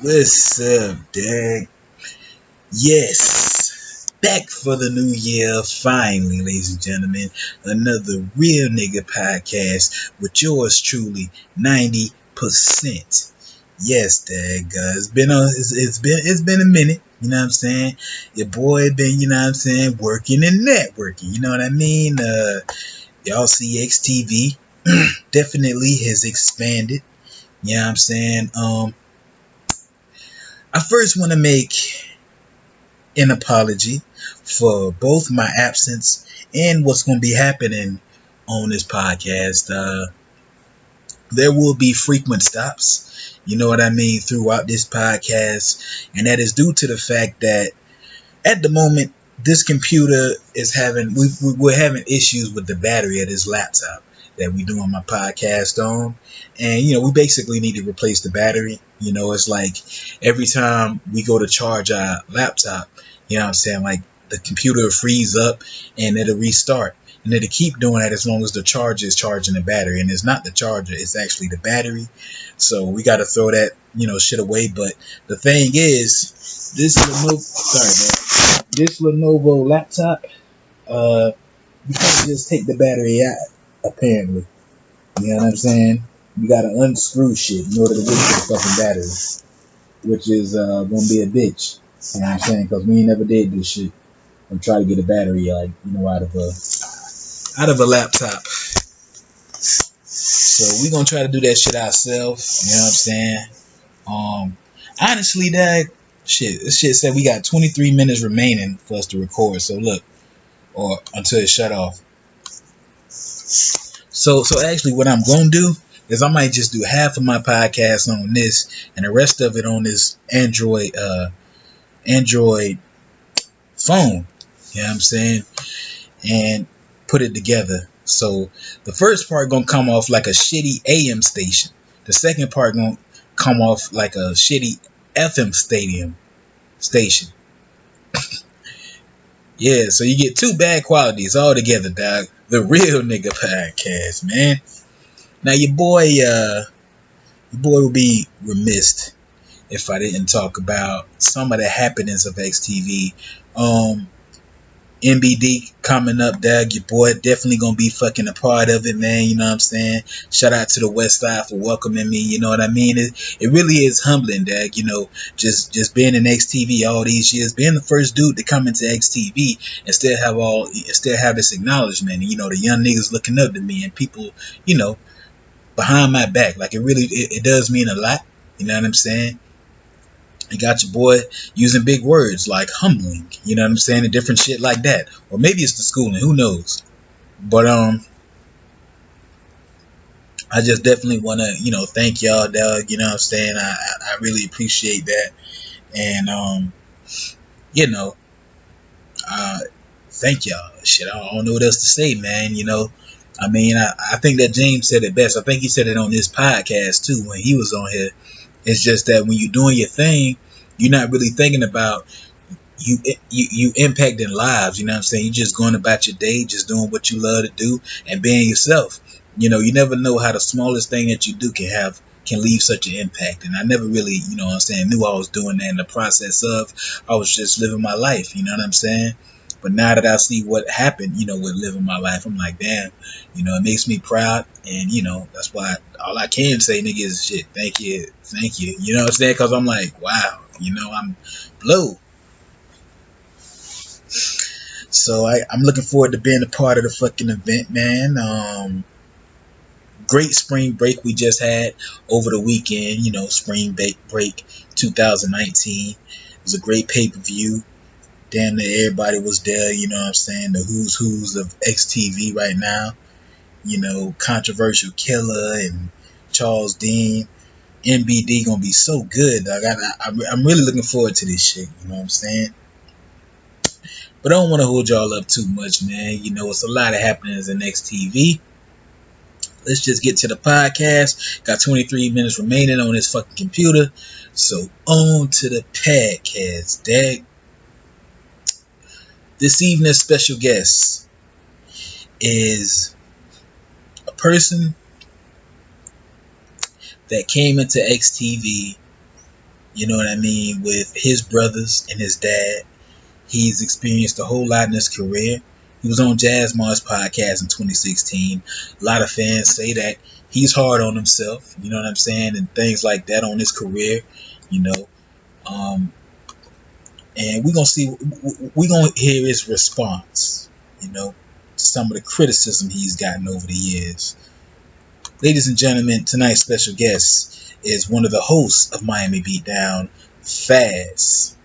What's up, Dag? Yes, back for the new year, finally, ladies and gentlemen. Another real nigga podcast with yours truly, 90%. Yes, Dag. It's been a minute. You know what I'm saying? Your boy been, you know what I'm saying, working and networking. You know what I mean? Y'all see XTV definitely has expanded. You know what I'm saying? I first want to make an apology for both my absence and what's going to be happening on this podcast. There will be frequent stops, you know what I mean, throughout this podcast, and that is due to the fact that at the moment this computer is we're having issues with the battery of this laptop that we doing my podcast on, and we basically need to replace the battery. It's like every time we go to charge our laptop, you know what I'm saying, like the computer will freeze up and it'll restart, and it'll keep doing that as long as the charger is charging the battery, and it's not the charger, it's actually the battery. So we got to throw that shit away. But the thing is, this Lenovo laptop, you can't just take the battery out, apparently. You know what I'm saying? You gotta unscrew shit in order to get to the fucking battery, which is gonna be a bitch. You know what I'm saying? Because we ain't never did this shit and try to get a battery out of a laptop. So we gonna try to do that shit ourselves. You know what I'm saying? Honestly, this shit said we got 23 minutes remaining for us to record. So look, or until it shut off. So actually, what I'm gonna do is I might just do half of my podcast on this and the rest of it on this Android phone. You know what I'm saying? And put it together. So the first part gonna come off like a shitty AM station. The second part gonna come off like a shitty FM station. Yeah, so you get two bad qualities all together, dog. The real nigga podcast, man. Now your boy would be remiss if I didn't talk about some of the happenings of XTV. MBD coming up, dog. Your boy definitely gonna be fucking a part of it, man. You know what I'm saying? Shout out to the West Side for welcoming me. You know what I mean? It really is humbling, dog. Just being in XTV all these years, being the first dude to come into XTV and still have this acknowledgement. And, the young niggas looking up to me and people, behind my back. Like it does mean a lot. You know what I'm saying? You got your boy using big words like humbling, you know what I'm saying, and different shit like that. Or maybe it's the schooling, who knows? But I just definitely want to, thank y'all, dog. You know what I'm saying? I really appreciate that. And thank y'all. Shit, I don't know what else to say, man. I think that James said it best. I think he said it on this podcast too when he was on here. It's just that when you're doing your thing, you're not really thinking about you impacting lives. You know what I'm saying? You're just going about your day, just doing what you love to do and being yourself. You never know how the smallest thing that you do can leave such an impact. And I never really, knew I was doing that in the process of I was just living my life. You know what I'm saying? But now that I see what happened, with living my life, I'm like, damn, it makes me proud. And, that's why all I can say, nigga, is shit. Thank you. You know what I'm saying? Because I'm like, wow, I'm blue. So I'm looking forward to being a part of the fucking event, man. Great spring break we just had over the weekend, spring break 2019. It was a great pay-per-view. Damn near everybody was there, you know what I'm saying? The who's of XTV right now. Controversial Killer and Charles Dean. MBD gonna be so good, dog. I'm really looking forward to this shit, you know what I'm saying? But I don't want to hold y'all up too much, man. It's a lot of happenings in XTV. Let's just get to the podcast. Got 23 minutes remaining on this fucking computer. So on to the podcast, dag. This evening's special guest is a person that came into XTV, You know what I mean? With his brothers and his dad. He's experienced a whole lot in his career. He was on Jazz Mars podcast in 2016. A lot of fans say that he's hard on himself, you know what I'm saying, and things like that on his career, you know. And we're gonna hear his response, you know, to some of the criticism he's gotten over the years. Ladies and gentlemen, tonight's special guest is one of the hosts of Miami Beatdown, Fazz.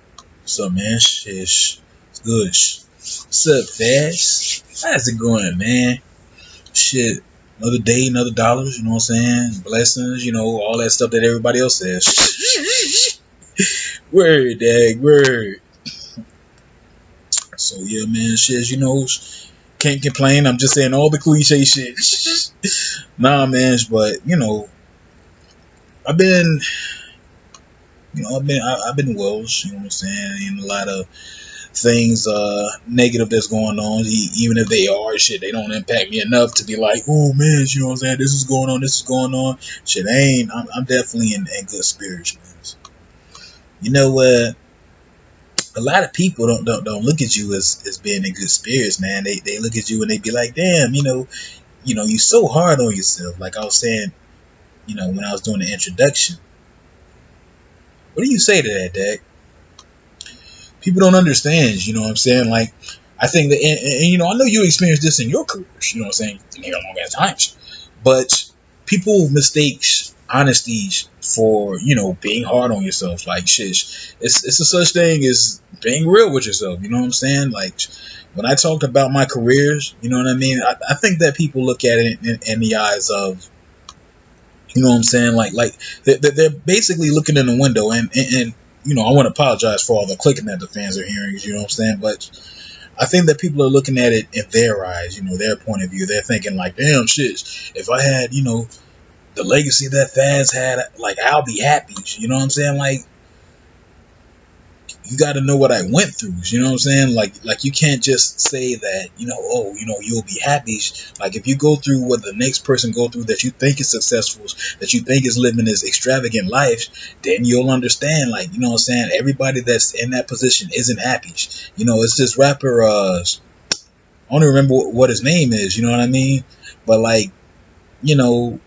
What's up, man? Shish. It's good. What's up, Fazz? How's it going, man? Shit. Another day, another dollars, you know what I'm saying? Blessings, you know, all that stuff that everybody else says. Word, dag, word. So, yeah, man, shit, you know, can't complain. I'm just saying all the cliche shit. Nah, man, but, you know, I've been Welsh, you know what I'm saying, and a lot of things negative that's going on, even if they are shit, they don't impact me enough to be like, oh man, you know what I'm saying, this is going on, shit. I'm definitely in good spirits, man. You know, a lot of people don't look at you as being in good spirits, man. They look at you and they be like, damn, you know, you so hard on yourself. Like I was saying, you know, when I was doing the introduction. What do you say to that, Dak? People don't understand, you know what I'm saying? Like, I think that, and you know, I know you experienced this in your careers, you know what I'm saying? In your long ass times. But people mistake honesty for, you know, being hard on yourself. Like, shit, it's a such thing as being real with yourself, you know what I'm saying? Like, when I talked about my careers, you know what I mean? I think that people look at it in the eyes of, you know what I'm saying? Like they're basically looking in the window, and you know, I want to apologize for all the clicking that the fans are hearing, you know what I'm saying? But I think that people are looking at it in their eyes, you know, their point of view. They're thinking like, damn, shit, if I had, you know, the legacy that Fazz had, like, I'll be happy, you know what I'm saying? Like, you got to know what I went through, you know what I'm saying? Like you can't just say that, you know, oh, you know, you'll be happy. Like, if you go through what the next person go through that you think is successful, that you think is living this extravagant life, then you'll understand, like, you know what I'm saying? Everybody that's in that position isn't happy. You know, it's this rapper, I don't even remember what his name is, you know what I mean? But, like, you know,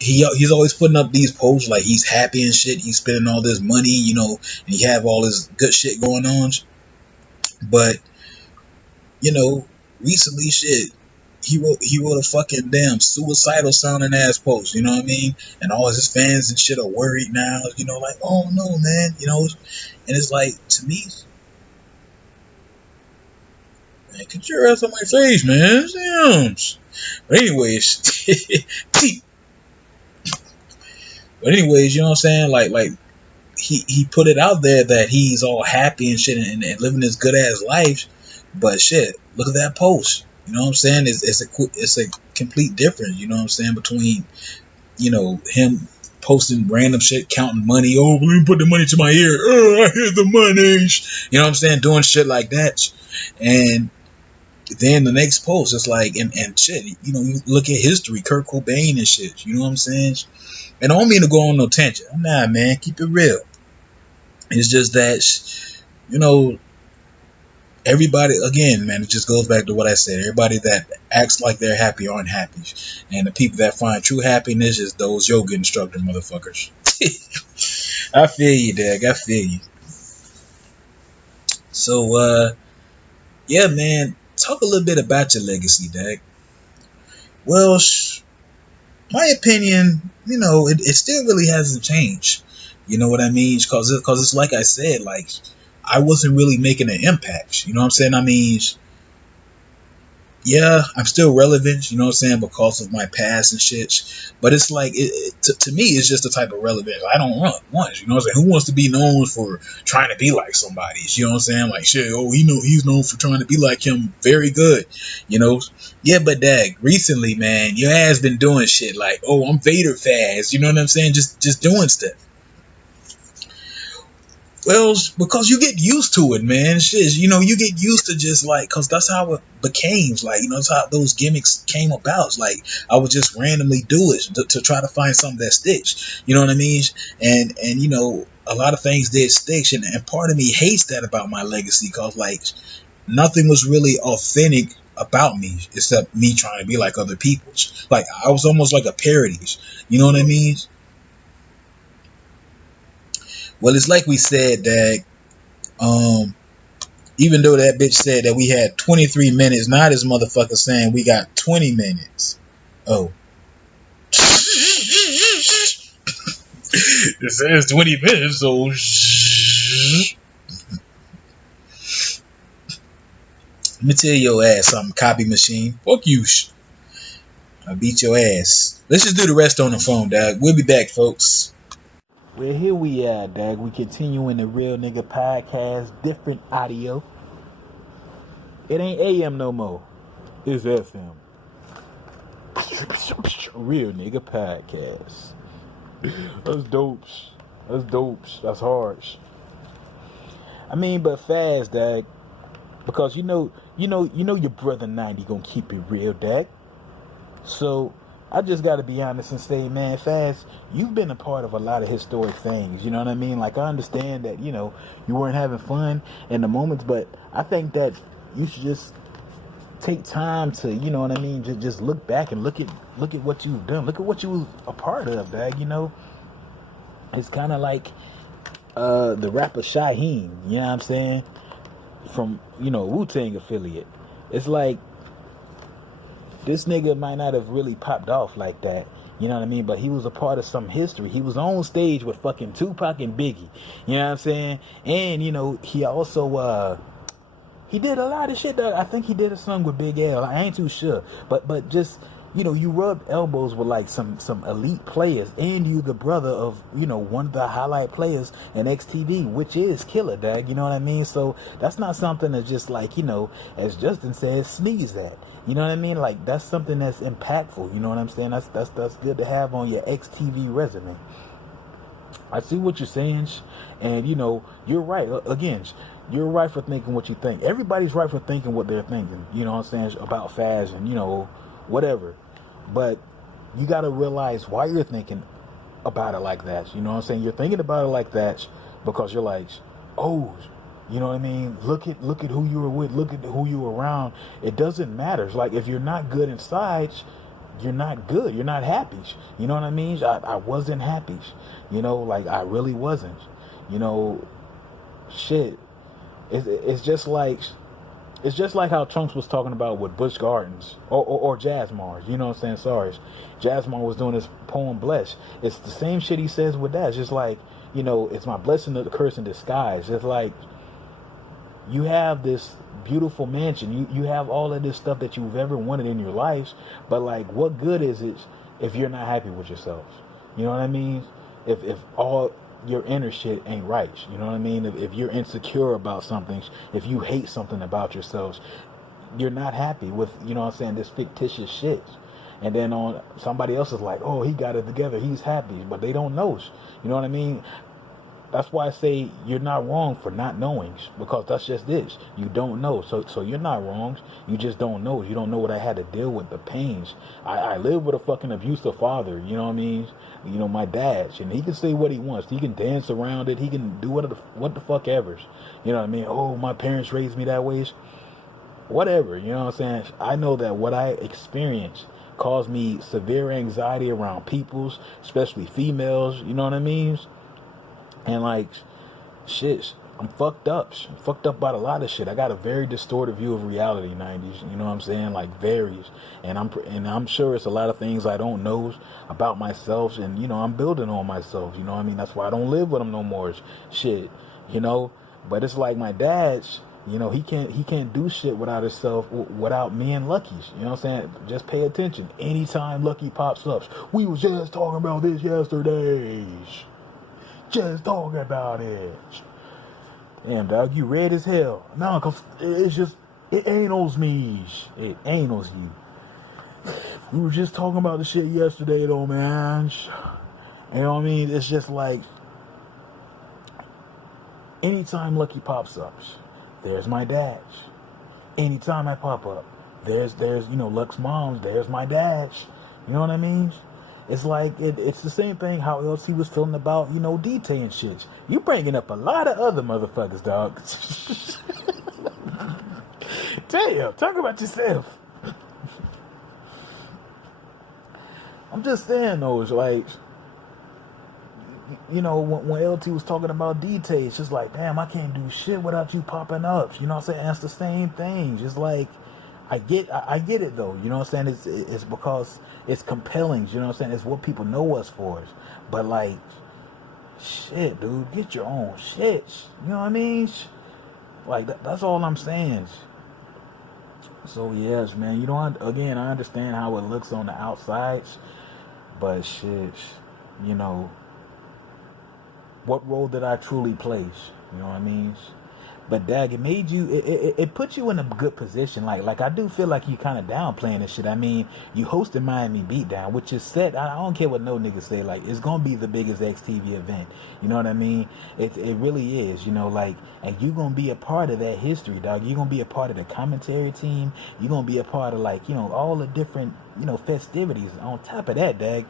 he's always putting up these posts like he's happy and shit. He's spending all this money, you know, and he have all this good shit going on. But, you know, recently, shit, he wrote a fucking damn suicidal sounding ass post, you know what I mean? And all his fans and shit are worried now, you know, like, oh no, man, you know. And it's like, to me, man, get your ass on my face, man. Damn. But anyways, But anyways, you know what I'm saying? Like he put it out there that he's all happy and shit and living this good ass life. But shit, look at that post. You know what I'm saying? It's a complete difference. You know what I'm saying, between, you know, him posting random shit, counting money. Oh, let me put the money to my ear. Oh, I hear the money. You know what I'm saying? Doing shit like that. And then the next post, it's like, and shit, you know, you look at history, Kurt Cobain and shit. You know what I'm saying? And I don't mean to go on no tangent. Nah, man, keep it real. It's just that, you know, everybody, again, man, it just goes back to what I said. Everybody that acts like they're happy aren't happy. And the people that find true happiness is those yoga instructor motherfuckers. I feel you, Dag. I feel you. So, yeah, man, talk a little bit about your legacy, Dag. Well, my opinion, you know, it still really hasn't changed. You know what I mean? Because it's like I said, like, I wasn't really making an impact. You know what I'm saying? I mean, yeah, I'm still relevant, you know what I'm saying, because of my past and shit. But it's like, to me, it's just a type of relevance I don't want. You know what I'm saying? Who wants to be known for trying to be like somebody? You know what I'm saying? Like, shit, oh, he's known for trying to be like him. Very good, you know? Yeah, but Dag, recently, man, your ass been doing shit like, oh, I'm Vader Fazz. You know what I'm saying? Just doing stuff. Well, because you get used to it, man. Shit, you get used to just like, cause that's how it became. Like, that's how those gimmicks came about. Like, I would just randomly do it to try to find something that sticks. You know what I mean? And a lot of things did stick, and part of me hates that about my legacy, cause like nothing was really authentic about me except me trying to be like other people. Like I was almost like a parody. You know what I mean? Well, it's like we said that even though that bitch said that we had 23 minutes, now this motherfucker saying we got 20 minutes. Oh. It says 20 minutes, so let me tell your ass something, copy machine. Fuck you. I'll beat your ass. Let's just do the rest on the phone, dog. We'll be back, folks. Well, here we are, dog. We continuing the Real Nigga Podcast, different audio. It ain't AM no more. It's FM. Real Nigga Podcast. That's dopes. That's dopes. That's harsh. I mean, but Fazz, dog. Because you know your brother 90 gonna keep it real, dog. So I just got to be honest and say, man, Fazz, you've been a part of a lot of historic things. You know what I mean? Like, I understand that, you weren't having fun in the moments, but I think that you should just take time to, you know what I mean, just look back and look at what you've done. Look at what you was a part of, dad. It's kind of like the rapper Shaheem, you know what I'm saying? From, Wu-Tang affiliate. It's like, this nigga might not have really popped off like that, you know what I mean? But he was a part of some history. He was on stage with fucking Tupac and Biggie, you know what I'm saying? And, he also, he did a lot of shit that I think he did a song with Big L. I ain't too sure. But just, you rubbed elbows with like some elite players, and you the brother of, one of the highlight players in XTV, which is Killer, dad. You know what I mean? So that's not something that just like, as Justin says, sneeze at. You know what I mean? Like, that's something that's impactful. You know what I'm saying? That's good to have on your XTV resume. I see what you're saying, and you're right. Again, you're right for thinking what you think. Everybody's right for thinking what they're thinking. You know what I'm saying, about Fazz and whatever. But you got to realize why you're thinking about it like that. You know what I'm saying? You're thinking about it like that because you're like, oh, you know what I mean? Look at who you were with. Look at who you were around. It doesn't matter. It's like, if you're not good inside, you're not good. You're not happy. You know what I mean? I wasn't happy. Like, I really wasn't. Shit. It's just like how Trunks was talking about with Busch Gardens or Jazz Mars. You know what I'm saying? Sorry. Jazz Mars was doing his poem Bless. It's the same shit he says with that. It's just like, it's my blessing or the curse in disguise. It's like, you have this beautiful mansion. You have all of this stuff that you've ever wanted in your life. But like, what good is it if you're not happy with yourself? You know what I mean? If all your inner shit ain't right. You know what I mean? If you're insecure about something, if you hate something about yourselves, you're not happy with, you know what I'm saying, this fictitious shit. And then on somebody else is like, oh, he got it together, he's happy, but they don't know. You know what I mean? That's why I say you're not wrong for not knowing, because that's just this. You don't know. So you're not wrong. You just don't know. You don't know what I had to deal with, the pains. I live with a fucking abusive father, you know what I mean? My dad, and he can say what he wants. He can dance around it. He can do what the fuck ever. You know what I mean? Oh, my parents raised me that way. Whatever, you know what I'm saying? I know that what I experienced caused me severe anxiety around peoples, especially females, you know what I mean? And like, shit, I'm fucked up. I'm fucked up about a lot of shit. I got a very distorted view of reality, 90s. You know what I'm saying? Like, varies. And I'm sure it's a lot of things I don't know about myself. And, I'm building on myself. You know what I mean? That's why I don't live with him no more. Shit, But it's like my dad's, he can't do shit without himself, without me and Lucky's. You know what I'm saying? Just pay attention. Anytime Lucky pops up, we was just talking about this yesterday. Just talking about it. Damn, dog, you red as hell. No, cause it ain't on me. It ain't on you. We were just talking about the shit yesterday, though, man. You know what I mean? It's just like, Anytime Lucky pops up, there's my dash. Anytime I pop up, there's Luck's mom's, there's my dash. You know what I mean? It's like it's the same thing how else he was feeling about, DT and shit. You bringing up a lot of other motherfuckers, dog. Damn, talk about yourself. I'm just saying those, like, when LT was talking about DT, it's just like, damn, I can't do shit without you popping up. You know what I'm saying? That's the same thing. Just like, I get it though. You know what I'm saying? It's because it's compelling. You know what I'm saying? It's what people know us for. But like, shit, dude, get your own shit. You know what I mean? Like that's all I'm saying. So yes, man. Again, I understand how it looks on the outside, but shit, what role did I truly play? You know what I mean? But dag, it made you, it put you in a good position. Like I do feel like you kind of downplaying this shit. I mean, you hosted Miami Beatdown, which is set. I don't care what no niggas say. Like, it's gonna be the biggest XTV event. You know what I mean? It really is. And you gonna be a part of that history, dog. You gonna be a part of the commentary team. You gonna be a part of all the different festivities. On top of that, dag,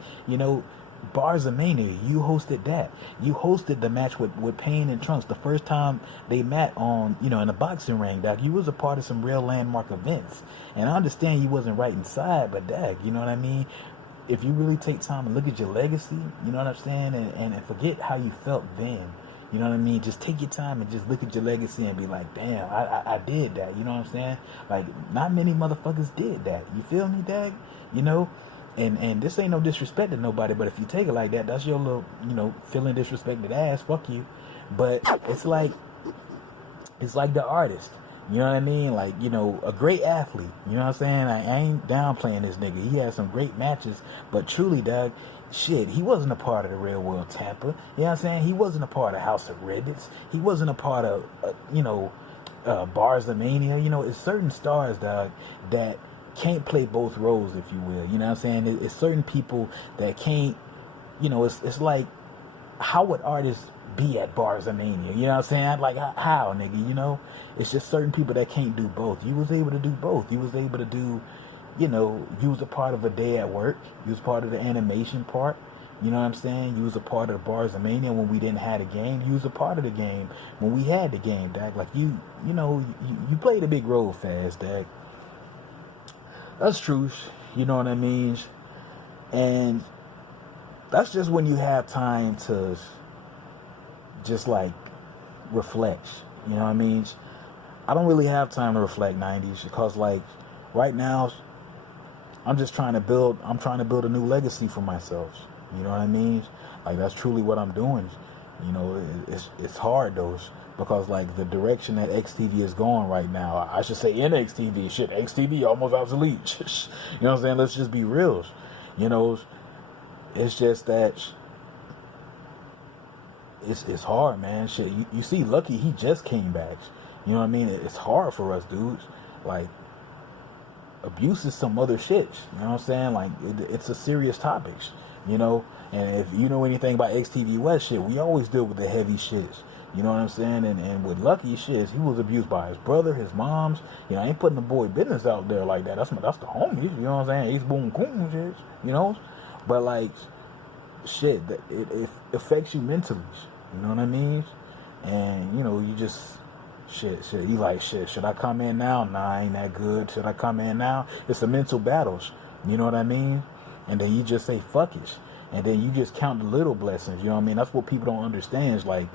Bars of Mania, you hosted that. You hosted the match with Payne and Trunks the first time they met on, in a boxing ring, dog. You was a part of some real landmark events. And I understand you wasn't right inside, but dag, you know what I mean? If you really take time and look at your legacy, you know what I'm saying? And forget how you felt then. You know what I mean? Just take your time and just look at your legacy and be like, damn, I did that. You know what I'm saying? Like, not many motherfuckers did that. You feel me, dag? And this ain't no disrespect to nobody, but if you take it like that, that's your little, feeling disrespected ass, fuck you. But it's like the artist, you know what I mean? Like, a great athlete, you know what I'm saying? I ain't downplaying this nigga. He had some great matches, but truly, dog, shit, he wasn't a part of the Real World Tampa. You know what I'm saying? He wasn't a part of House of Ribbits. He wasn't a part of, Bars of Mania. It's certain stars, dog, that can't play both roles, if you will. You know what I'm saying? It's certain people that can't, it's like, how would artists be at Bars of Mania? You know what I'm saying? Like, how, nigga, It's just certain people that can't do both. You was able to do both. You was able to do, you was a part of a day at work. You was part of the animation part. You know what I'm saying? You was a part of the Bars of Mania when we didn't have a game. You was a part of the game when we had the game, dad. Like, you played a big role, Fazz, dad. That's true, you know what I mean? And that's just when you have time to just like reflect, you know what I mean? I don't really have time to reflect 90s because like right now I'm trying to build a new legacy for myself. You know what I mean? Like that's truly what I'm doing. It's hard though. Because like the direction that XTV is going right now, I should say NXTV, shit, XTV almost obsolete. You know what I'm saying? Let's just be real. It's just that it's hard, man. Shit, you see, Lucky, he just came back. You know what I mean? It's hard for us, dudes. Like, abuse is some other shit. You know what I'm saying? Like, it's a serious topic. And if you know anything about XTV West shit, we always deal with the heavy shits. You know what I'm saying? And with Lucky shit, he was abused by his brother, his moms. I ain't putting the boy business out there like that. That's the homies. You know what I'm saying? Ace Boom Coon shit. But like, shit, it affects you mentally. You know what I mean? And you just shit. You like shit. Should I come in now? Nah, I ain't that good. Should I come in now? It's a mental battles. You know what I mean? And then you just say fuck it. And then you just count the little blessings. You know what I mean? That's what people don't understand. Is like,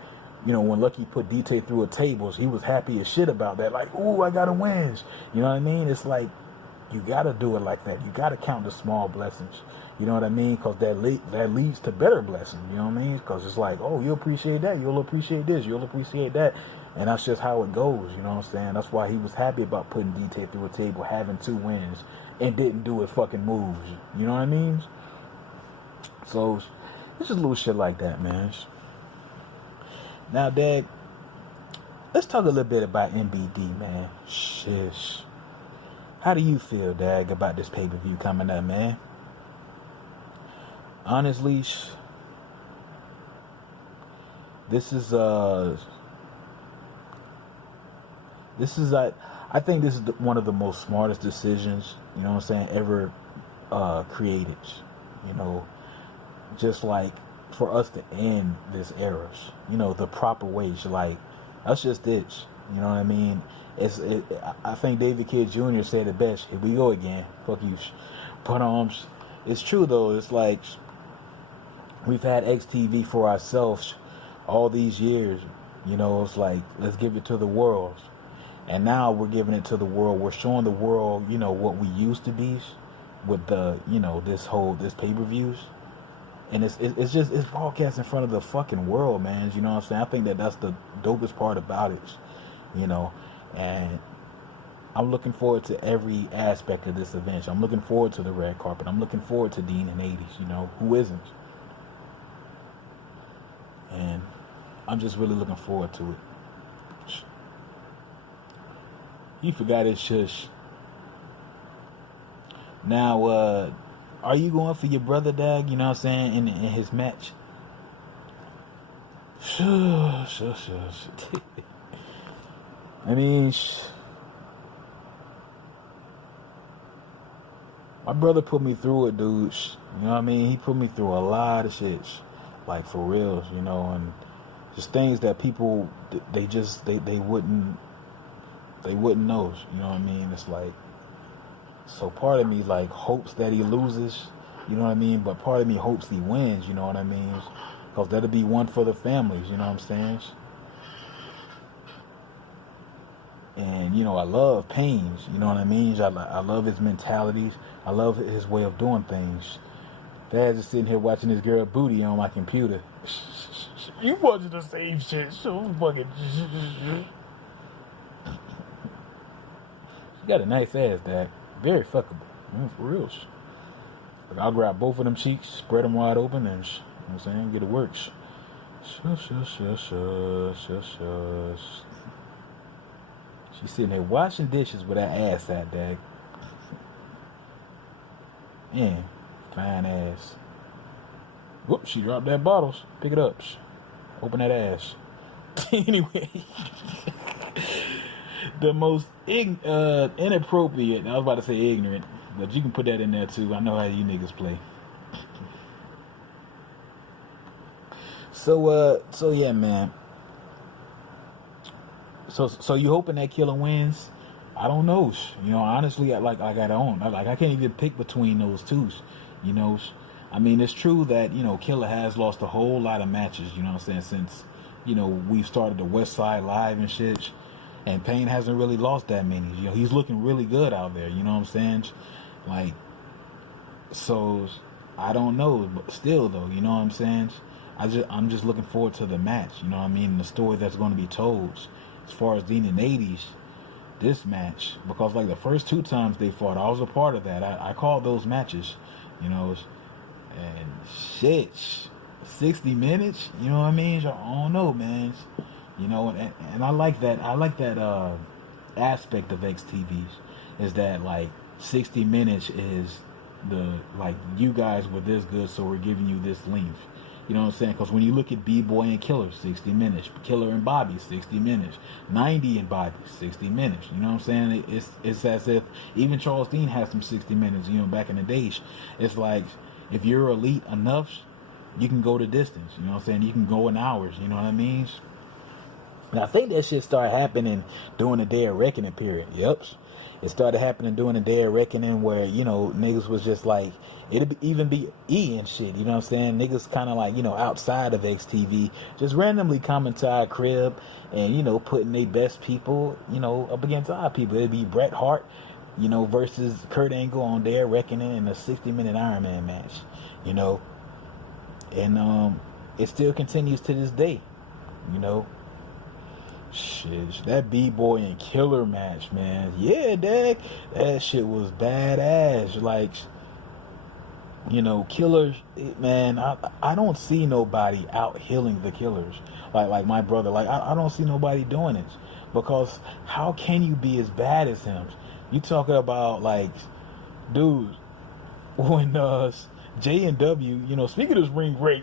when Lucky put DT through a tables, he was happy as shit about that. Like, ooh, I got a wins. You know what I mean? It's like, you got to do it like that. You got to count the small blessings. You know what I mean? Because that leads to better blessings. You know what I mean? Because it's like, oh, you'll appreciate that. You'll appreciate this. You'll appreciate that. And that's just how it goes. You know what I'm saying? That's why he was happy about putting DT through a table, having 2 wins, and didn't do it fucking moves. You know what I mean? So, it's just little shit like that, man. Now, Dad, let's talk a little bit about MBD, man. Shish. How do you feel, Dag, about this pay-per-view coming up, man? Honestly, this is This is I think this is one of the most smartest decisions, you know what I'm saying, ever created. You know, just like for us to end this era, you know, the proper way. Like that's just it. You know what I mean? I think David Kidd Jr. said it best. Here we go again. Fuck you. But it's true though. It's like we've had XTV for ourselves all these years. You know, it's like let's give it to the world. And now we're giving it to the world. We're showing the world, you know, what we used to be with the, you know, this pay-per-views. And it's broadcast in front of the fucking world, man. You know what I'm saying? I think that's the dopest part about it, you know. And I'm looking forward to every aspect of this event. I'm looking forward to the red carpet. I'm looking forward to Dean and 80s, you know. Who isn't? And I'm just really looking forward to it. He forgot his shush. Now, are you going for your brother, Dag? You know what I'm saying? In his match? Shush. I mean, my brother put me through it, dude. You know what I mean? He put me through a lot of shit. Like, for real, you know, and just things that people, they wouldn't know, you know what I mean? It's like, so part of me like hopes that he loses, you know what I mean? But part of me hopes he wins, you know what I mean? Because that'll be one for the families, you know what I'm saying? And, you know, I love Pains, you know what I mean? I love his mentalities. I love his way of doing things. Dad's just sitting here watching this girl booty on my computer. You watching the same shit, so fucking... She got a nice ass, Dad. Very fuckable. For real. Like, I'll grab both of them cheeks, spread them wide open, and, you know what I'm saying, get it works. Shush. She's sitting there washing dishes with that ass out, Dad. Yeah, fine ass. Whoops, she dropped that bottle. Pick it up. Open that ass. Anyway. The most inappropriate, I was about to say ignorant, but you can put that in there too. I know how you niggas play. So yeah, man. So you hoping that Killer wins? I don't know. You know, honestly, I can't even pick between those two. You know, I mean, it's true that, you know, Killer has lost a whole lot of matches, you know what I'm saying, since, you know, we've started the West Side Live and shit. And Payne hasn't really lost that many. You know, he's looking really good out there. You know what I'm saying? Like, so I don't know, but still though, you know what I'm saying? I'm just looking forward to the match. You know what I mean? The story that's going to be told. As far as Dean and 80s, this match, because like the first two times they fought, I was a part of that. I called those matches. You know, and shit, 60 minutes. You know what I mean? I don't know, man. You know, and I like that. I like that aspect of XTVs is that like 60 minutes is the like you guys were this good, so we're giving you this length. You know what I'm saying? Because when you look at B-Boy and Killer, 60 minutes. Killer and Bobby, 60 minutes. 90 and Bobby, 60 minutes. You know what I'm saying? It's as if even Charles Dean has some 60 minutes. You know, back in the days, it's like if you're elite enough, you can go the distance. You know what I'm saying? You can go in hours. You know what I mean? And I think that shit started happening during the Day of Reckoning period. Yep. It started happening during the Day of Reckoning where, you know, niggas was just like, even be E and shit, you know what I'm saying? Niggas kind of like, you know, outside of XTV, just randomly coming to our crib and, you know, putting their best people, you know, up against our people. It'd be Bret Hart, you know, versus Kurt Angle on Day of Reckoning in a 60-minute Iron Man match, you know? And it still continues to this day, you know? Shit, that B-Boy and Killer match, man. Yeah, Dad, that shit was badass. Like, you know, Killer, man, I don't see nobody out healing the Killers. Like my brother, like, I don't see nobody doing it. Because how can you be as bad as him? You talking about, like, dude, when J&W, speaking of spring break,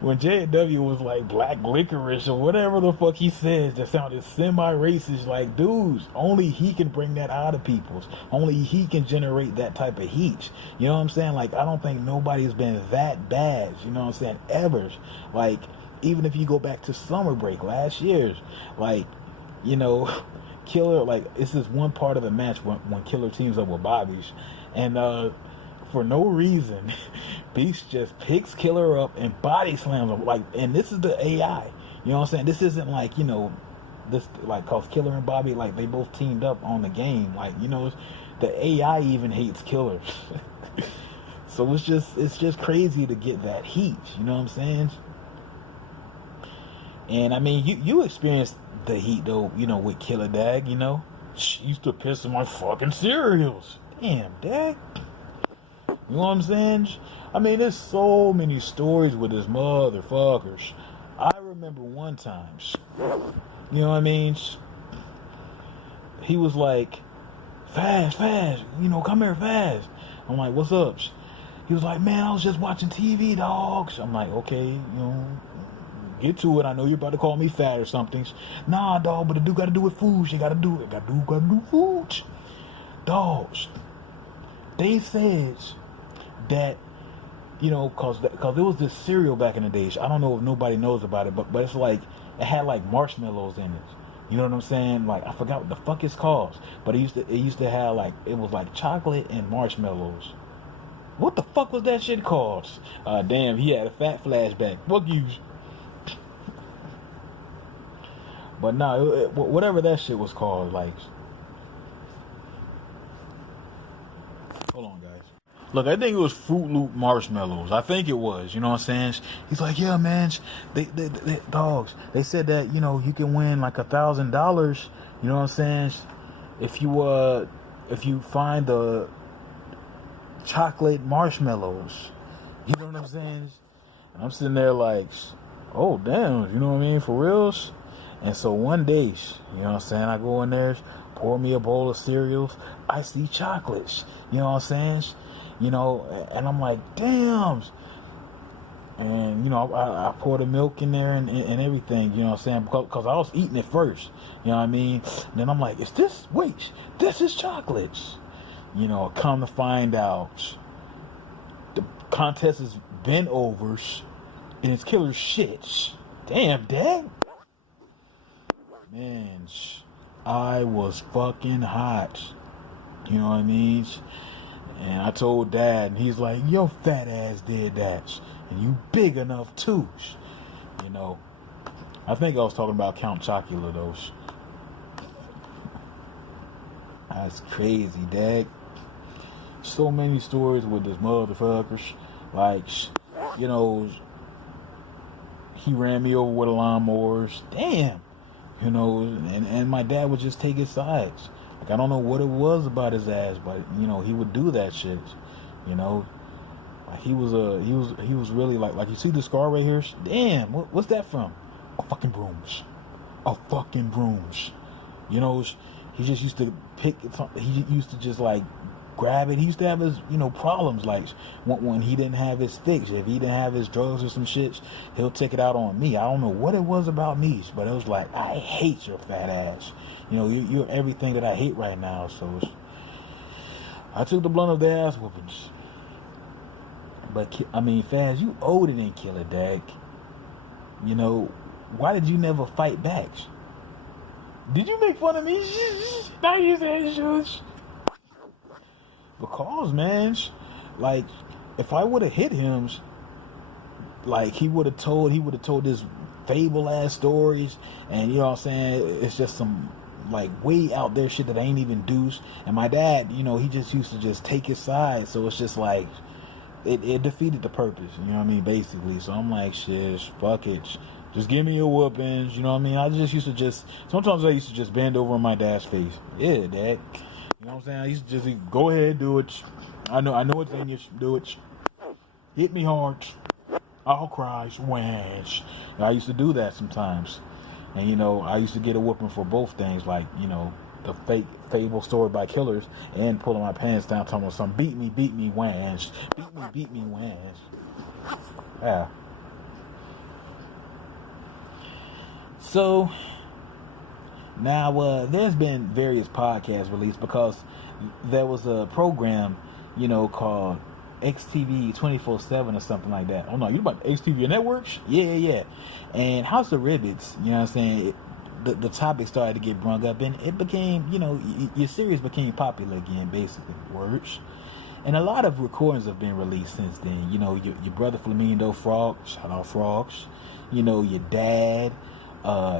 when J&W was like black licorice or whatever the fuck he says that sounded semi-racist, like, dudes, only he can bring that out of people's. Only he can generate that type of heat. You know what I'm saying? Like, I don't think nobody's been that bad, you know what I'm saying, ever. Like, even if you go back to summer break last year's, like, Killer, like, it's this one part of the match when Killer teams up with Bobby's, and for no reason, Beast just picks Killer up and body slams him. Like, and this is the AI. You know what I'm saying? This isn't like, this, like, cause Killer and Bobby, like, they both teamed up on the game. Like, the AI even hates Killer. So it's just crazy to get that heat. You know what I'm saying? And I mean, you experienced the heat though, with Killer Dag. She used to piss in my fucking cereals. Damn, Dag. You know what I'm saying? I mean, there's so many stories with this motherfuckers. I remember one time, you know what I mean? He was like, Fazz, come here, Fazz. I'm like, what's up? He was like, man, I was just watching TV, dogs. I'm like, okay, get to it. I know you're about to call me fat or something. Nah, dog, but it do got to do with food. You got to do it. Got to do food. Dogs. They said that, cause there was this cereal back in the days. I don't know if nobody knows about it, but it's like, it had like marshmallows in it. You know what I'm saying? Like, I forgot what the fuck it's called, but it used to have like, it was like chocolate and marshmallows. What the fuck was that shit called? Damn, he had a fat flashback. Fuck you. But no, whatever that shit was called, like, hold on, guys. Look, I think it was Fruit Loop marshmallows. I think it was. You know what I'm saying? He's like, yeah, man. They dogs. They said that you can win like $1,000. You know what I'm saying? If you find the chocolate marshmallows. You know what I'm saying? And I'm sitting there like, oh damn. You know what I mean? For reals. And so one day, you know what I'm saying, I go in there, pour me a bowl of cereals, I see chocolates, you know what I'm saying, and I'm like, damn. And, I pour the milk in there and everything, you know what I'm saying, because I was eating it first, you know what I mean. And then I'm like, this is chocolates. Come to find out, the contest is bent overs, and it's Killer shit. Damn, Dad. Man, I was fucking hot. You know what I mean? And I told Dad, and he's like, your fat ass did that. And you big enough too. I think I was talking about Count Chocula, though. That's crazy, Dad. So many stories with this motherfuckers. Like, he ran me over with a lawnmowers. Damn. And my dad would just take his sides. Like, I don't know what it was about his ass, but he would do that shit. Like, he was really like you see the scar right here. Damn, what's that from? A fucking brooms. He just used to pick. He used to just like grab it. He used to have his, problems, like when he didn't have his fix. If he didn't have his drugs or some shit, he'll take it out on me. I don't know what it was about me, but it was like, I hate your fat ass. You're everything that I hate right now. So I took the blunt of the ass whoopings. But I mean, Fazz, you older than Killer, Dag. Why did you never fight back? Did you make fun of me? Now you said shush. Because, man, like, if I would have hit him, like, he would have told this fable ass stories, and you know what I'm saying, it's just some like way out there shit that ain't even deuce. And my dad, he just used to just take his side, so it's just like it defeated the purpose, you know what I mean, basically. So I'm like, shit, fuck it, just give me your whoopings, you know what I mean. I just used to sometimes I used to just bend over in my dad's face. Yeah, Dad. You know what I'm saying? I used to just go ahead, do it. I know it's in you, do it. Hit me hard. I'll cry, swash. I used to do that sometimes. And, I used to get a whooping for both things. Like, the fake fable story by killers and pulling my pants down, talking about some beat me, whans, beat me, whans. Yeah. So now there's been various podcasts released because there was a program, called XTV 24/7 or something like that. Oh no, you about XTV networks? Yeah. And House of Ribbits, you know what I'm saying? The topic started to get brung up, and it became, your series became popular again, basically. Words. And a lot of recordings have been released since then. Your brother Flamingo Frog, shout out Frogs. Your dad,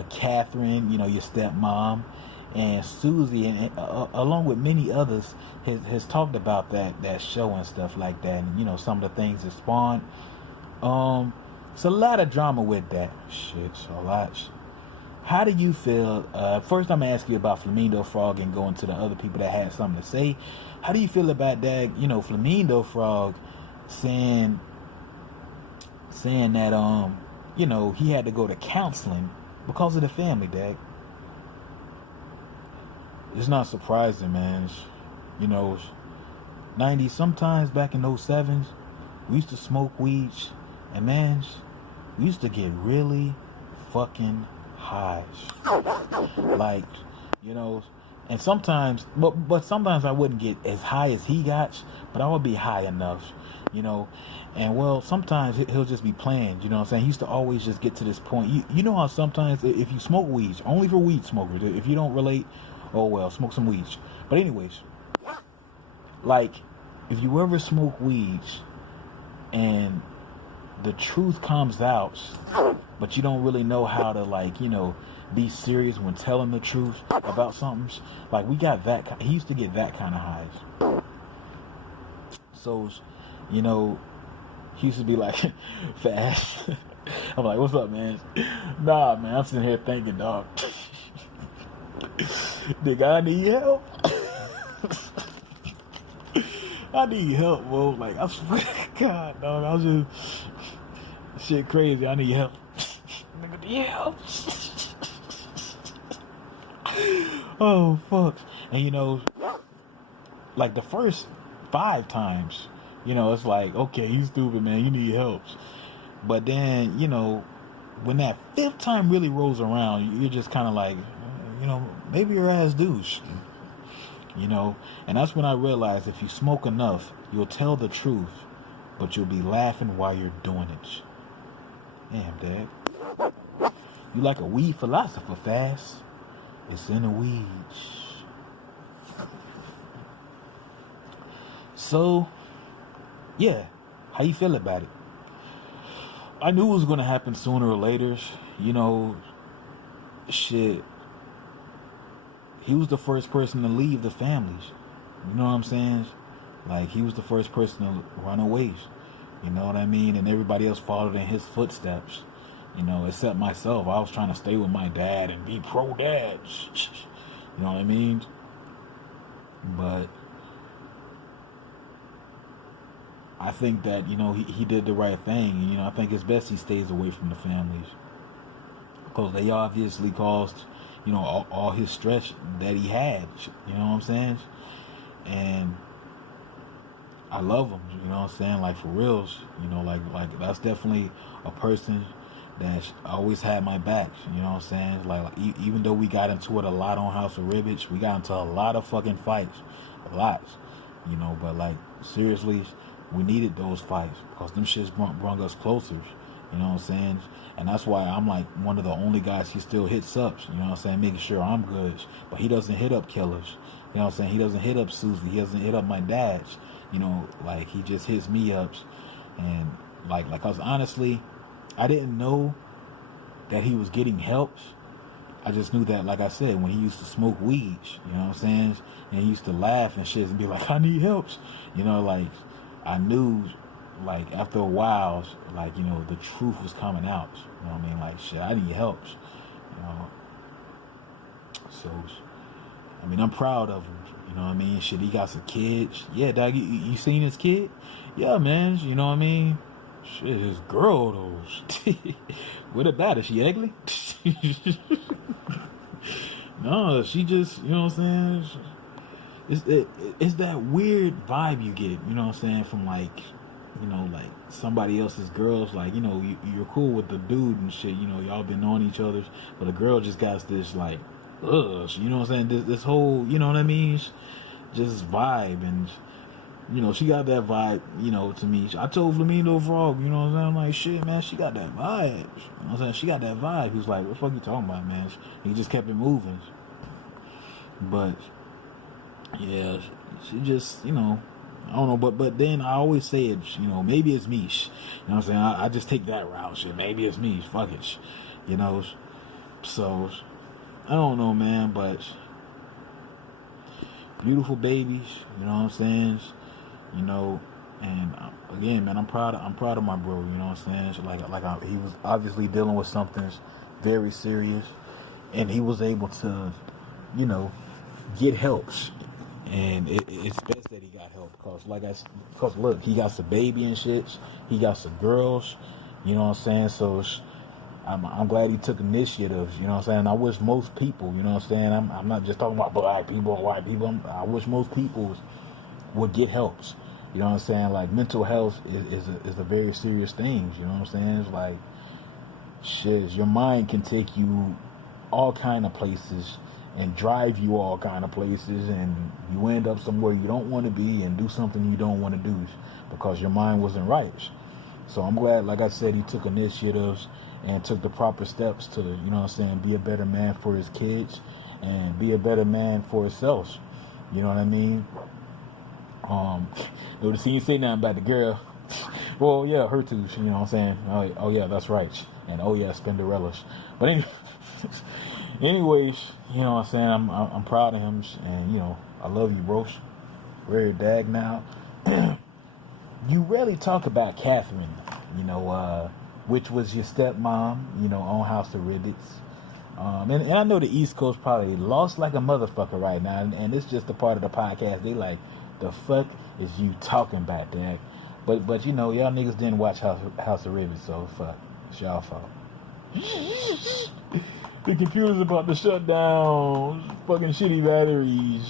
Catherine, your stepmom, and Susie, and along with many others, has talked about that show and stuff like that, and some of the things it spawned. It's a lot of drama with that shit. So a lot. How do you feel? First, I'm gonna ask you about Flamingo Frog and going to the other people that had something to say. How do you feel about that? Flamingo Frog saying that he had to go to counseling because of the family, Dag. It's not surprising, man. 90s, sometimes back in those 7s, we used to smoke weed, and man, we used to get really fucking high. Like, and sometimes, but sometimes I wouldn't get as high as he got, but I would be high enough, and well, sometimes he'll just be playing, you know what I'm saying? He used to always just get to this point. You know how sometimes if you smoke weed, only for weed smokers, if you don't relate, oh well, smoke some weed. But anyways, like, if you ever smoke weed and the truth comes out, but you don't really know how to, be serious when telling the truth about something, like, we got that. He used to get that kind of highs. So, he used to be like, Fazz. I'm like, what's up, man? Nah, man, I'm sitting here thinking, dog. Nigga, I need help. I need help, bro. Like, I swear to God, dog. I was just shit crazy. I need help. Nigga, need help. Oh, fuck. And like the first 5 times, it's like, okay, you stupid, man. You need help. But then, when that 5th time really rolls around, you're just kind of like, maybe your ass douche. And that's when I realized if you smoke enough, you'll tell the truth, but you'll be laughing while you're doing it. Damn, Dad. You like a weed philosopher, Fazz. It's in the weeds. So, yeah, how you feel about it? I knew it was going to happen sooner or later. Shit. He was the first person to leave the families. You know what I'm saying? Like, he was the first person to run away. You know what I mean? And everybody else followed in his footsteps. Except myself. I was trying to stay with my dad and be pro-dad. You know what I mean? But I think that, he did the right thing. I think it's best he stays away from the families. Because they obviously caused, all his stress that he had. You know what I'm saying? And I love him. You know what I'm saying? Like, for reals. Like that's definitely a person that always had my back. You know what I'm saying? Like even though we got into it a lot on House of Ribbits, we got into a lot of fucking fights. A lot. But like, seriously, we needed those fights because them shits brung us closer. You know what I'm saying? And that's why I'm like one of the only guys he still hits up. You know what I'm saying? Making sure I'm good. But he doesn't hit up killers. You know what I'm saying? He doesn't hit up Susie. He doesn't hit up my dad. Like, he just hits me up. And like, cause honestly, I didn't know that he was getting help. I just knew that, like I said, when he used to smoke weed, you know what I'm saying? And he used to laugh and shit and be like, I need help. Like, I knew, like, after a while, like, the truth was coming out. You know what I mean? Like, shit, I need help. So, I mean, I'm proud of him. You know what I mean? Shit, he got some kids. Yeah, dog, you seen his kid? Yeah, man. You know what I mean? Shit, his girl, though. What about it? She ugly? No, she just, you know what I'm saying? It's that weird vibe you get, you know what I'm saying, from like, like somebody else's girls, like, you're cool with the dude and shit, y'all been on each other's, but a girl just got this like, ugh, you know what I'm saying, this whole, you know what I mean, just vibe, and she got that vibe, to me. I told Flamingo Frog, you know what I'm saying, I'm like, shit, man, she got that vibe, you know what I'm saying, she got that vibe. He was like, what the fuck you talking about, man? He just kept it moving, but yeah, she just, I don't know, but then I always say it, maybe it's me, you know what I'm saying, I just take that route, shit, maybe it's me, fuck it, you know, so, I don't know, man, but, beautiful babies, you know what I'm saying, and again, man, I'm proud of my bro, you know what I'm saying, so he was obviously dealing with something very serious, and he was able to, get helps. And it's best that he got help, cause look, he got some baby and shit. He got some girls, you know what I'm saying. So I'm glad he took initiatives, you know what I'm saying. I wish most people, you know what I'm saying. I'm not just talking about black people and white people. I wish most people would get helps, you know what I'm saying. Like mental health is a very serious thing, you know what I'm saying. It's like shit, your mind can take you all kind of places and drive you all kind of places, and you end up somewhere you don't want to be and do something you don't want to do because your mind wasn't right. So I'm glad, like I said, he took initiatives and took the proper steps to, you know what I'm saying, be a better man for his kids and be a better man for himself. You know what I mean? Notice he didn't say nothing about the girl. Well, yeah, her too, you know what I'm saying? Oh yeah, that's right. And oh yeah, Spinderella's. But anyway, anyways, you know what I'm saying? I'm proud of him, and I love you, bro. We're your dag now. You rarely talk about Catherine, which was your stepmom, on House of Ribbits. And I know the East Coast probably lost like a motherfucker right now, and it's just a part of the podcast. They like, the fuck is you talking about, Dad? But y'all niggas didn't watch House of Ribbits, so fuck, it's y'all fault. The computer's about to shut down. Fucking shitty batteries.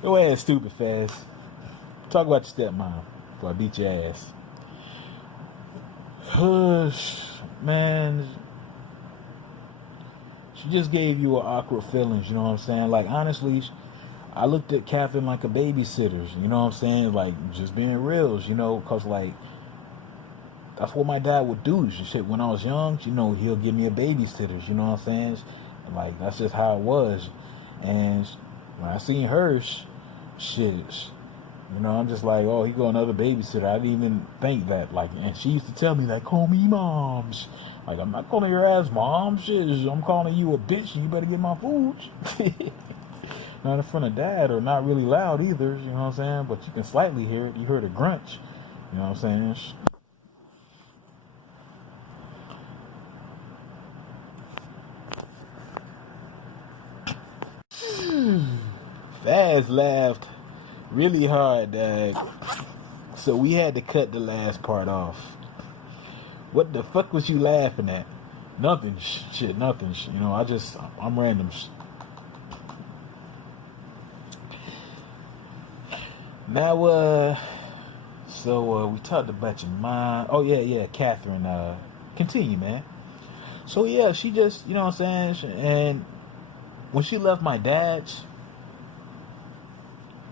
Go ahead, stupid Fazz. Talk about your stepmom before I beat your ass. Hush, man. She just gave you an awkward feelings, you know what I'm saying? Like, honestly, I looked at Catherine like a babysitter, you know what I'm saying? Like, just being real, because, like, that's what my dad would do. Shit, when I was young, he'll give me a babysitter, you know what I'm saying? Like, that's just how it was. And when I seen her, shit, I'm just like, oh, he got another babysitter. I didn't even think that. Like, and she used to tell me, like, call me moms. Like, I'm not calling your ass mom. Shit, I'm calling you a bitch. You better get my food. Not in front of dad, or not really loud either, you know what I'm saying? But you can slightly hear it. You heard a grunch, you know what I'm saying? Fazz laughed really hard, Dad. So we had to cut the last part off. What the fuck was you laughing at? Nothing, shit, nothing. I'm random. Now, so we talked about your mom. Oh yeah, Catherine. Continue, man. So yeah, she just, you know what I'm saying, and when she left my dad's,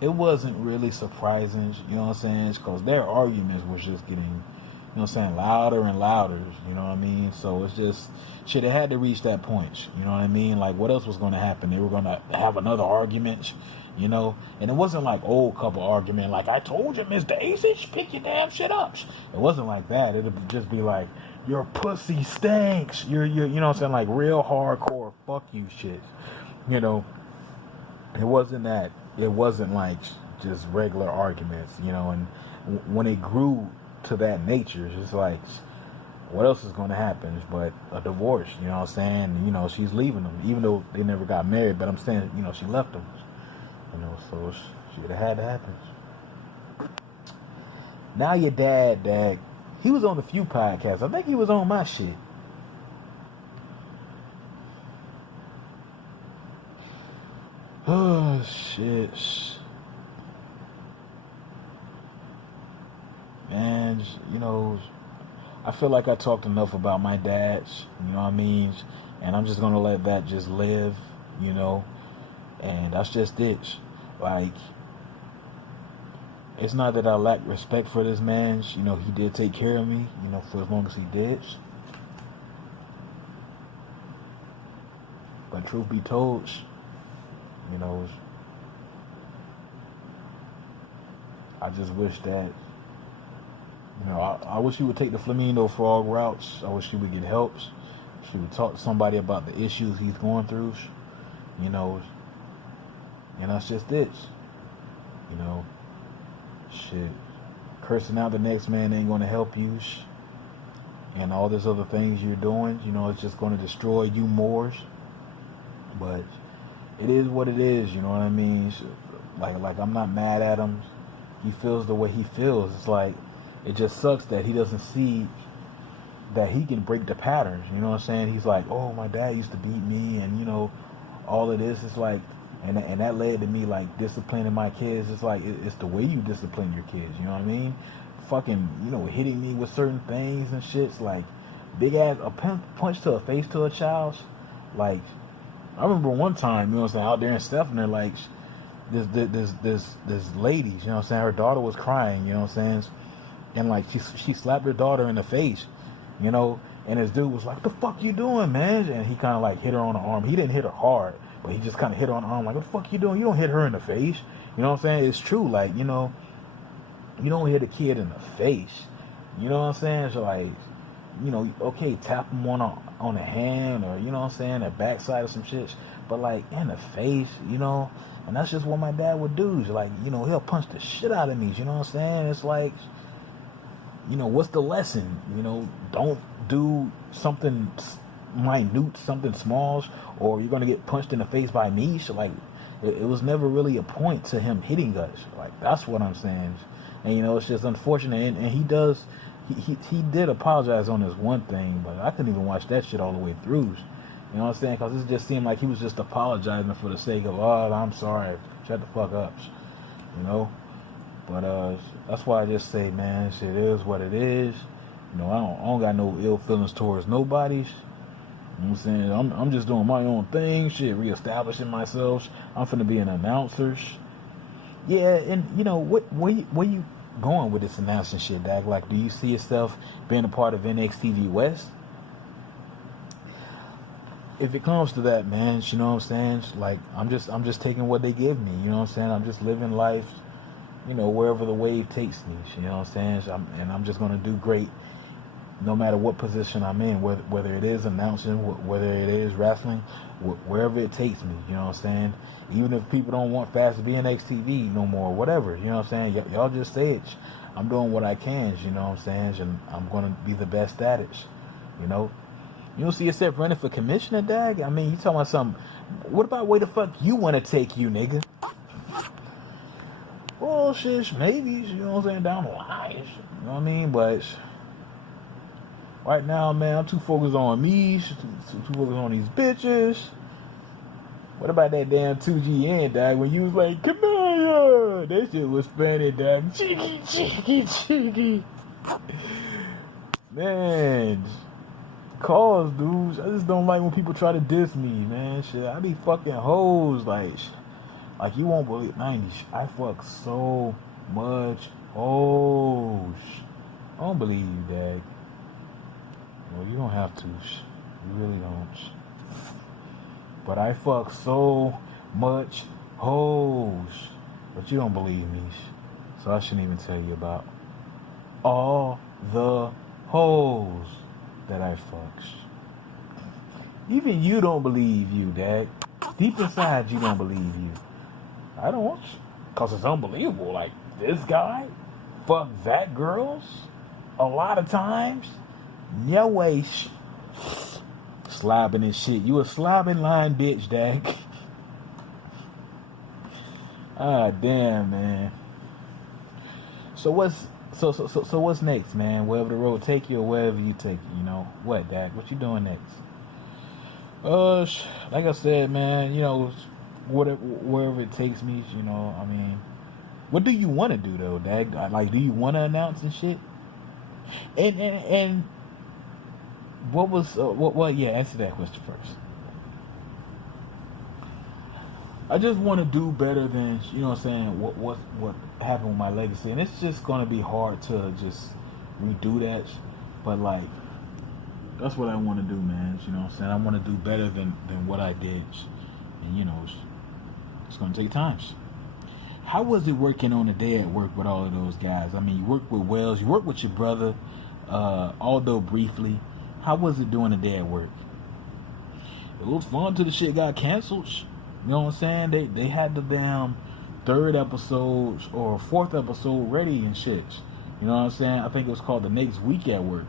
it wasn't really surprising, you know what I'm saying, because their arguments was just getting, you know what I'm saying, louder and louder, you know what I mean. So it's just shit, it had to reach that point, you know what I mean. Like, what else was going to happen? They were going to have another argument, and it wasn't like old couple argument, like, I told you, Miss Daisy, pick your damn shit up. It wasn't like that. It'd just be like, your pussy stinks, you're you know what I'm saying, like real hardcore fuck you shit, It wasn't that. It wasn't like just regular arguments, and when it grew to that nature, it's just like, what else is going to happen but a divorce, you know what I'm saying? She's leaving him, even though they never got married, but I'm saying, she left him, so shit had to happen. Now your dad, He was on a few podcasts. I think he was on my shit. Oh, shit. And, you know, I feel like I talked enough about my dad, you know what I mean? And I'm just going to let that just live, you know? And that's just it. Like, it's not that I lack respect for this man. You know, he did take care of me, you know, for as long as he did. But truth be told, you know, I just wish that, you know, I wish he would take the Flamingo Frog routes. I wish he would get help. She would talk to somebody about the issues he's going through, you know, and that's just it, you know. Shit, cursing out the next man ain't going to help you, and all this other things you're doing, you know, it's just going to destroy you more. But it is what it is, you know what I mean? Like I'm not mad at him. He feels the way he feels. It's like, it just sucks that he doesn't see that he can break the patterns. You know what I'm saying? He's like, oh, my dad used to beat me, and you know, all of this is like, and that led to me like disciplining my kids. It's like, it's the way you discipline your kids. You know what I mean? Fucking, you know, hitting me with certain things and shit's like big ass a punch to a face to a child. Like, I remember one time, you know what I'm saying, out there in Stephaner, like this lady, you know what I'm saying, her daughter was crying, you know what I'm saying, and like she slapped her daughter in the face, you know, and this dude was like, "What the fuck you doing, man?" And he kind of like hit her on the arm. He didn't hit her hard, but he just kind of hit her on the arm, like, "What the fuck you doing? You don't hit her in the face." You know what I'm saying? It's true, like, you know, you don't hit a kid in the face. You know what I'm saying? So like, you know, okay, tap him on the hand, or you know what I'm saying, the backside or some shit, but like in the face, you know. And that's just what my dad would do. Is like, you know, he'll punch the shit out of me. You know what I'm saying? It's like, you know, what's the lesson? You know, don't do something minute, something small, or you're gonna get punched in the face by me. So like, it was never really a point to him hitting us. Like, that's what I'm saying. And you know, it's just unfortunate. And he does. He did apologize on this one thing, but I couldn't even watch that shit all the way through. You know what I'm saying? Because it just seemed like he was just apologizing for the sake of, oh, I'm sorry, shut the fuck up. You know? But that's why I just say, man, shit is what it is. You know, I don't got no ill feelings towards nobody. You know what I'm saying? I'm just doing my own thing, shit, reestablishing myself. I'm finna be an announcer. Yeah, and you know, where you going with this announcing shit, Dag? Like, do you see yourself being a part of NXTV West? If it comes to that, man, you know what I'm saying? Like, I'm just taking what they give me, you know what I'm saying? I'm just living life, you know, wherever the wave takes me, you know what I'm saying? I'm just gonna do great, no matter what position I'm in, whether it is announcing, whether it is wrestling, wherever it takes me, you know what I'm saying? Even if people don't want Fazz to be in NXTV no more, whatever, you know what I'm saying? Y'all just say it. I'm doing what I can, you know what I'm saying? And I'm gonna be the best at it, you know? You don't see yourself running for commissioner, Dag? I mean, you talking about something. What about where the fuck you want to take you, nigga? Well, shit, maybe, you know what I'm saying, down the line. You know what I mean? But right now, man, I'm too focused on me, too focused on these bitches. What about that damn 2GN, Dag? When you was like, come on, that shit was funny, Dag. Cheeky. Man. Cause, dudes, I just don't like when people try to diss me, man. Shit, I be fucking hoes, like you won't believe. 90s, I fuck so much hoes. I don't believe you, Dad. Well, you don't have to. You really don't. But I fuck so much hoes. But you don't believe me, so I shouldn't even tell you about all the hoes that I fucks. Even you don't believe you, Dad. Deep inside, you don't believe you. I don't, cause it's unbelievable. Like, this guy fuck that girls a lot of times. No way. Slobbing and shit. You a slobbing lying bitch, Dad. Ah, damn, man. So So what's next, man? Wherever the road take you, or wherever you take you, what, Dak? What you doing next? Like I said, man, whatever, wherever it takes me, I mean, what do you want to do though, Dak? Like, do you want to announce and shit? And what was what? Yeah, answer that question first. I just want to do better than what I'm saying. What happened with my legacy, and it's just gonna be hard to just redo that. But like, that's what I want to do, man. You know what I'm saying? I want to do better than what I did, and it's gonna take time. How was it working on a day at work with all of those guys? I mean, you worked with Wells, you worked with your brother, although briefly. How was it doing a day at work? It was fun till the shit got canceled. You know what I'm saying? They had the damn third episode or fourth episode ready and shit. You know what I'm saying? I think it was called The Next Week at Work.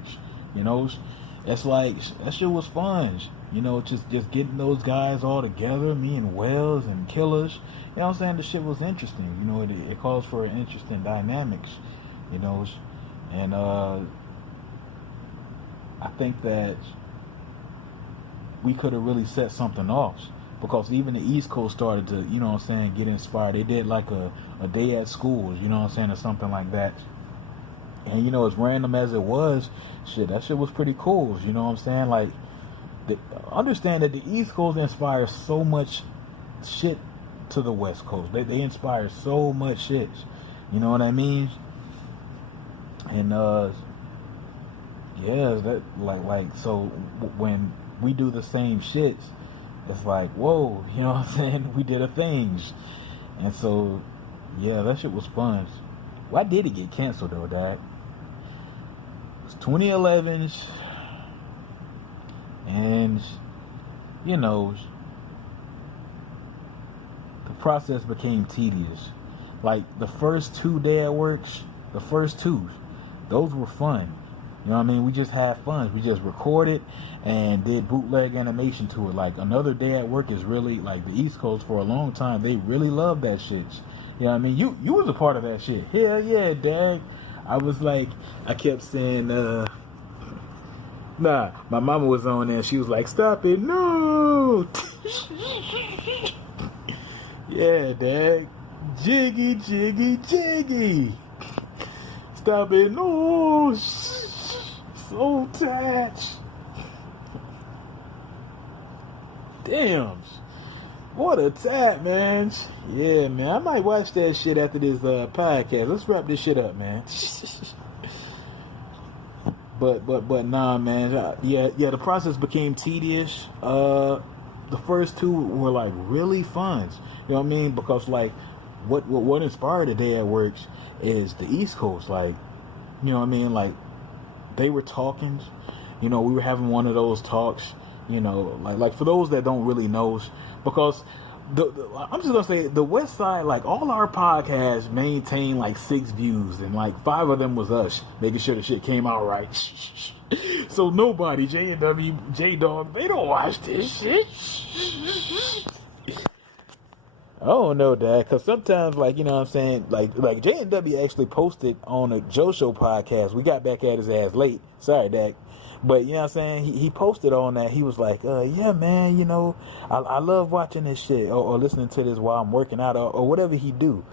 It's like, that shit was fun. Just getting those guys all together, me and Wells and Killers. You know what I'm saying? The shit was interesting. It calls for interesting dynamics. And I think that we could have really set something off. Because even the East Coast started to, get inspired. They did like a day at schools, or something like that. And, as random as it was, that shit was pretty cool. You know what I'm saying? Like, understand that the East Coast inspires so much shit to the West Coast. They inspire so much shit. You know what I mean? And, so when we do the same shits, it's like, whoa, you know what I'm saying? We did a thing. And so, yeah, that shit was fun. Why did it get canceled, though, Dad? It was 2011, and, the process became tedious. Like, the first 2 day at works, those were fun. You know what I mean? We just had fun. We just recorded and did bootleg animation to it. Like, another day at work is really, like, the East Coast for a long time, they really love that shit. You know what I mean? You was a part of that shit. Hell yeah, Dad. I was like, I kept saying, nah, my mama was on there. She was like, stop it, no. Yeah, Dad. Jiggy, jiggy, jiggy. Stop it, no. So attached. Damn. What a tap, man. Yeah, man. I might watch that shit after this podcast. Let's wrap this shit up, man. But nah, man. Yeah, the process became tedious. The first 2 were like really fun. You know what I mean? Because like what inspired the day at work is the East Coast. Like, you know what I mean? Like, they were talking, we were having one of those talks, like for those that don't really know, because I'm just gonna say the West Side, like all our podcasts maintain like 6 views, and like 5 of them was us making sure the shit came out right. So nobody, J&W, J-Dog, they don't watch this shit. I don't know, Dad, because sometimes, like, you know what I'm saying, like J&W actually posted on a Joe Show podcast. We got back at his ass late. Sorry, Dak. But, you know what I'm saying, he posted on that. He was like, yeah, man, I love watching this shit or listening to this while I'm working out or whatever he do.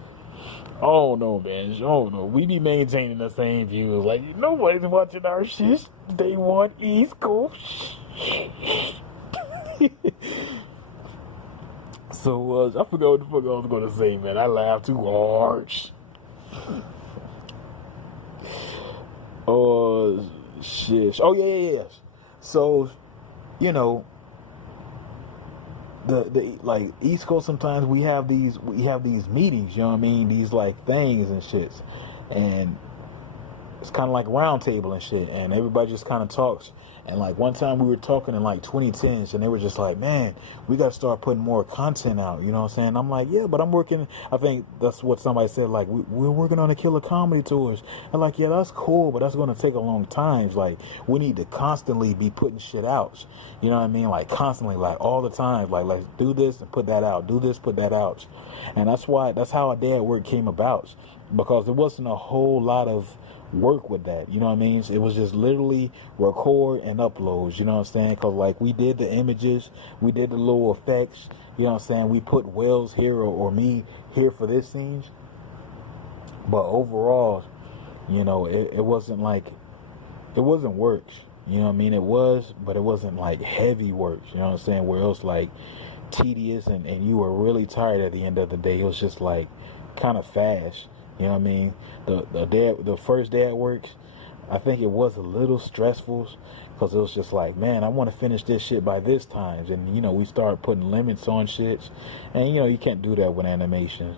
Oh, no, man. Oh, no. We be maintaining the same views. Like, nobody's watching our shit. They want East Coast. So, I forgot what the fuck I was going to say, man. I laughed too hard. Oh, shit. Oh, yeah. So, the like East Coast, sometimes we have these meetings, you know what I mean? These like things and shits. And it's kind of like round table and shit. And everybody just kind of talks. And like one time we were talking in like 2010s, and they were just like, man, we got to start putting more content out. You know what I'm saying? I'm like, yeah, but I'm working. I think that's what somebody said. Like, we're working on the Killer Comedy Tours. And like, yeah, that's cool, but that's going to take a long time. Like, we need to constantly be putting shit out. You know what I mean? Like constantly, like all the time. Like do this and put that out. Do this, put that out. And that's how a day at work came about, because there wasn't a whole lot of work with that, you know what I mean? It was just literally record and uploads, you know what I'm saying? Because like we did the images, we did the little effects, you know what I'm saying? We put Wells here or me here for this scenes, but overall, you know, it wasn't like, it wasn't works, you know what I mean? It was, but it wasn't like heavy works, you know what I'm saying? Where it was like tedious and you were really tired at the end of the day. It was just like kind of fast. You know what I mean? The first day at work, I think it was a little stressful, because it was just like, man, I want to finish this shit by this time. And, you know, we started putting limits on shit. And, you know, you can't do that with animation.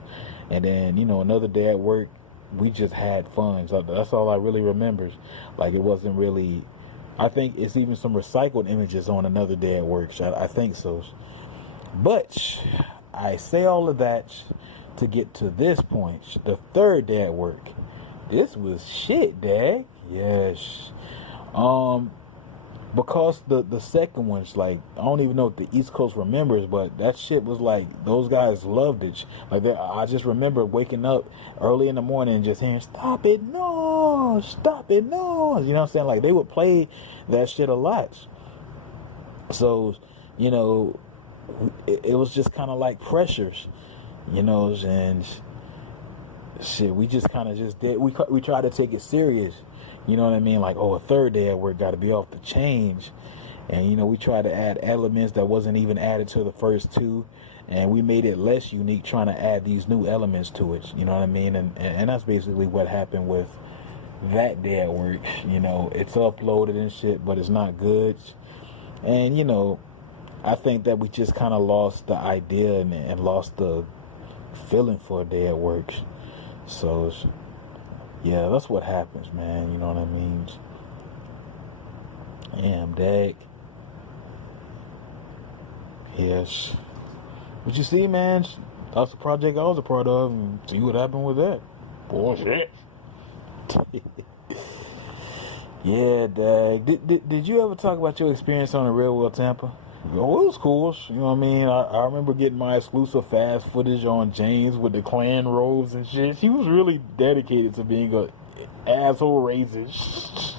And then, you know, another day at work, we just had fun. So that's all I really remember. Like, it wasn't really, I think it's even some recycled images on another day at work. I think so. But I say all of that to get to this point, the third day at work. This was shit, Dad. Yes. Because the second one's like, I don't even know if the East Coast remembers, but that shit was like, those guys loved it. Like, I just remember waking up early in the morning and just hearing, stop it, no, stop it, no. You know what I'm saying? Like, they would play that shit a lot. So, you know, it was just kind of like pressures. You know, and shit, we just kind of just did. We tried to take it serious. You know what I mean? Like, oh, a third day at work got to be off the change. And, you know, we tried to add elements that wasn't even added to the first two. And we made it less unique trying to add these new elements to it. You know what I mean? And that's basically what happened with that day at work. You know, it's uploaded and shit, but it's not good. And, you know, I think that we just kind of lost the idea and lost the feeling for a day at work. So yeah, that's what happens, man. You know what I mean? Damn, dag. Yes. But you see, man, that's the project I was a part of, and see what happened with that. Bullshit. Yeah, dag. Did you ever talk about your experience on the Real World Tampa? Oh, it was cool. You know what I mean? I remember getting my exclusive Fazz footage on James with the clan robes and shit. She was really dedicated to being a asshole racist.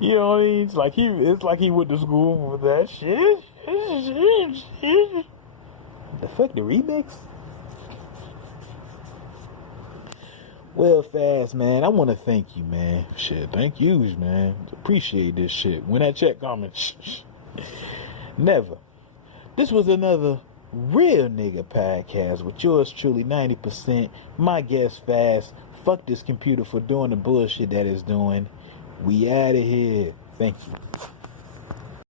You know what I mean? It's like he went to school with that shit. The fuck, the remix? Well, Fazz, man, I want to thank you, man. Shit, thank yous, man. Appreciate this shit. When that check comes, never. This was another Real Nigga podcast with yours truly, 90%. My guest, Fazz. Fuck this computer for doing the bullshit that it's doing. We out of here. Thank you.